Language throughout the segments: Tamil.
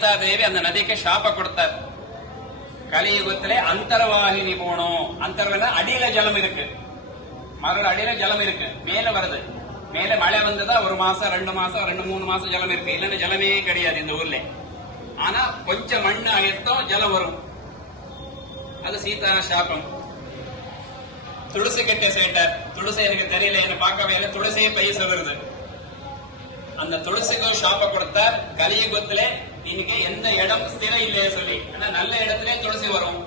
சீதாதேவி அந்த நதிக்கு சாப கொடுத்தார். கலியுகத்திலே அந்தர்வாகினி போனோம். அந்தர்வன அடியில ஜலம் இருக்கு. மறுபடியும் அடியில ஜலம் இருக்கு. மேல வருது. மேல மழை வந்ததா ஒரு மாசம் ரெண்டு மாசம் ரெண்டு மூணு மாசம் ஜலம் இருக்கு. இல்லைன்னா ஜலமே கிடையாது இந்த ஊர்ல. ஆனா கொஞ்சம் மண்ணு அழுத்தம் ஜலம் வரும். அது சீதா சாபம். துளசி கிட்ட சேட்டார் துளசி எனக்கு தெரியல என்ன பார்க்கவே இல்லை. துளசியை பைய சொல்லுறது அந்த துளசிக்கும் ஷாப்ப கொடுத்த கலியுகத்திலே இன்னைக்கு எந்த இடம் ஸ்திரம் இல்லையே சொல்லி. ஆனா நல்ல இடத்திலே துளசி வரும்.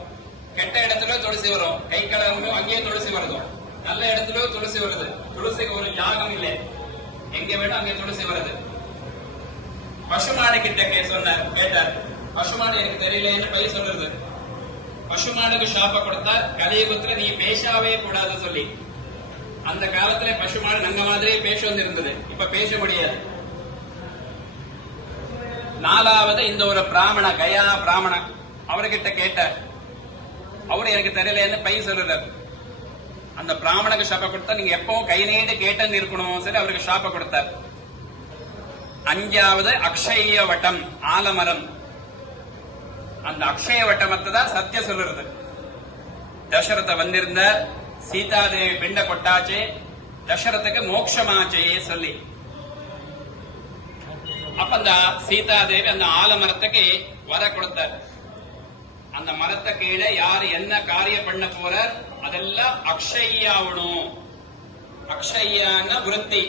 கெட்ட இடத்துல துளசி வரும். கை கலகமும் அங்கேயே துளசி வருது. நல்ல இடத்துல துளசி வருது. துளசிக்கு ஒரு யாகம் இல்லை. எங்க வேணும் அங்கே துளசி வருது. பசுமாடு கிட்ட கே சொன்னார் கேட்டார் பசுமாடு எனக்கு தெரியலன்னு பை சொல்றது பசுமாடுக்கு ஷாப்ப கொடுத்தா கலியுகத்துல நீ பேசாவே கூடாது சொல்லி. அந்த காலத்துல பசுமாடு நங்க மாதிரியே பேச வந்திருந்தது இப்ப பேச முடியாது. நாலாவது இந்த ஒரு பிராமண கயா பிராமணன் அவர்கிட்ட கேட்டார். அவரு எனக்கு தெரியலன்னு பை சொல்லுறாரு. அந்த பிராமணக்கு ஷாப்பை கொடுத்தா நீங்க எப்பவும் கை நீண்டு கேட்டன்னு இருக்கணும் சரி அவருக்கு ஷாப்பை கொடுத்தார். அஞ்சாவது அக்ஷய வட்டம் ஆலமரம். அந்த அக்ஷய வட்டமத்தை தான் சத்திய சொல்லுறது. தசரத வந்திருந்த சீதாதேவி பிண்ட கொட்டாச்சே. தசரத்துக்கு மோட்சமாச்சே சொல்லி. அப்ப அந்த சீதாதேவி அந்த ஆலமரத்துக்கு வர கொடுத்தார். அந்த மரத்தை கீழே யார் என்ன காரியம் பண்ண போறார் அதெல்லாம் அக்ஷய்யாவணும். அக்ஷய்யான விருத்தி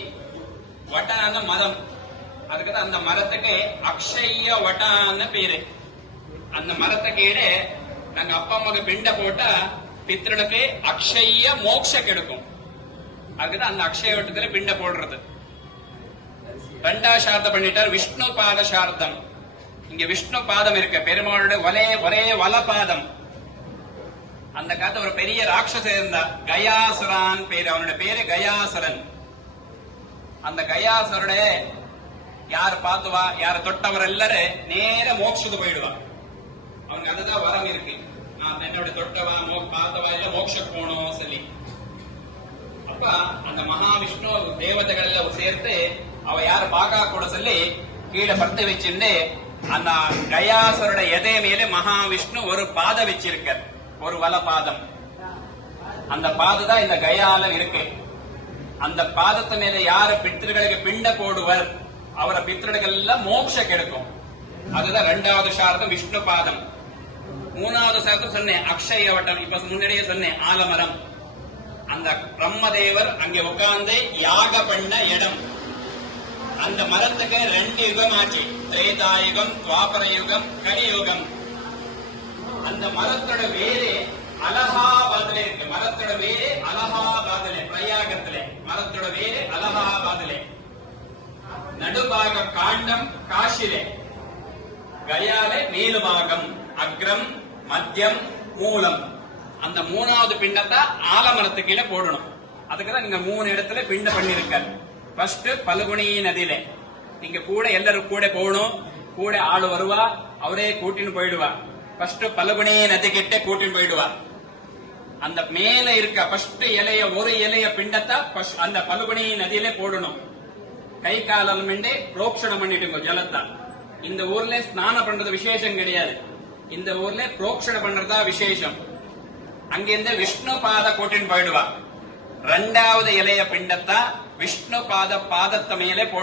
வட்டான மரம் அதுக்கு அந்த மரத்துக்கு அக்ஷய வட்டான பேரு. அந்த மரத்தை கீழே நாங்க அப்பா அம்மாக்கு பிண்ட போட்டா பித்திரனுக்கு அக்ஷய மோட்ச கிடைக்கும். அதுக்குதான் அந்த அக்ஷய வட்டத்துல பிண்ட போடுறது. ரெண்டா சார்த்தம் பண்ணிட்டார் விஷ்ணு பாத சார்த்தம் இங்க விஷ்ணு பாதம் இருக்கு. பெருமாளுடைய ஒரே ஒரே வல பாதம் அந்த காலத்து ஒரு பெரிய ராட்சச இருந்தா கயாசுரான் பேரு. அவனுடைய பேரு கயாசுரன். அந்த கயாசுரனுடைய யார் பார்த்துவா யார தொட்டவர் எல்லாரும் நேர மோட்சத்துக்கு போயிடுவா. அவனுக்கு அதுதான் வரம் இருக்கு. நான் என்னோட தொட்டவா மோ பார்த்தவா இல்ல மோட்சக்கு போனோம் சொல்லி. அப்ப அந்த மகாவிஷ்ணு தேவதைகள்ல சேர்த்து அவ யாரு? பாக்கா கூட சொல்லி கீழே படுத்து வச்சிருந்து அந்த கயாசரோட எதை மேலே மகாவிஷ்ணு ஒரு பாதை வச்சிருக்க ஒரு வல பாதம். அந்த பாதை தான் இந்த கயால இருக்கு. அந்த பாதத்து மேல யாரு பித்திருகளுக்கு பிண்ட போடுவர் அவர பித்திருக்கெல்லாம் எல்லாம் மோட்ச கிடைக்கும். அதுதான் ரெண்டாவது சாரதம் விஷ்ணு பாதம். மூணாவது சார்த்தம் சொன்னேன் அக்ஷய வட்டம். இப்ப முன்னாடியே சொன்னேன் ஆலமரம். அந்த பிரம்மதேவர் அங்கே உட்கார்ந்து யாக பண்ண இடம். அந்த மரத்துக்கு ரெண்டு யுகம் ஆச்சு திரேதாயுகம் துவாபர யுகம் கலியுகம். அந்த மரத்தோட வேறு அலகாபாத்ல இருக்கு. மரத்தோட வேறு அலகாபாத்ல பிரயாகத்துல. மரத்தோட வேறு அலகாபாத்ல. நடுபாக காண்டம் காஷிலே. கயாலே மேலுபாகம் அக்ரம் மத்தியம் மூலம். அந்த மூணாவது பிண்டத்தை ஆலமரத்து கீழே போடணும். அதுக்கு தான் நீங்க மூணு இடத்துல பிண்ட பண்ணிருக்க ஃபர்ஸ்ட் பல்குனி நதியில நீங்க கூட எல்லாரும் கூட போகணும் கூட ஆள் வருவா அவரே கூட்டின்னு போயிடுவா. ஃபர்ஸ்ட் பல்குனி நதி கிட்ட கூட்டின்னு போயிடுவா. அந்த மேல இருக்க ஃபர்ஸ்ட் இலைய ஒரு இலைய பிண்டத்தை அந்த பல்குனி நதியில போடணும். கை காலம் மிண்டே புரோக்ஷணம் பண்ணிட்டுங்க ஜலத்தை. இந்த ஊர்ல ஸ்நானம் பண்றது விசேஷம் கிடையாது. இந்த ஊர்ல புரோக்ஷணம் பண்றதா விசேஷம். அங்கிருந்து விஷ்ணு பாத கூட்டின்னு போயிடுவா. ரெண்டாவது இலைய பிண்டத்தை விஷ்ணு பாத பாதத்த மேலே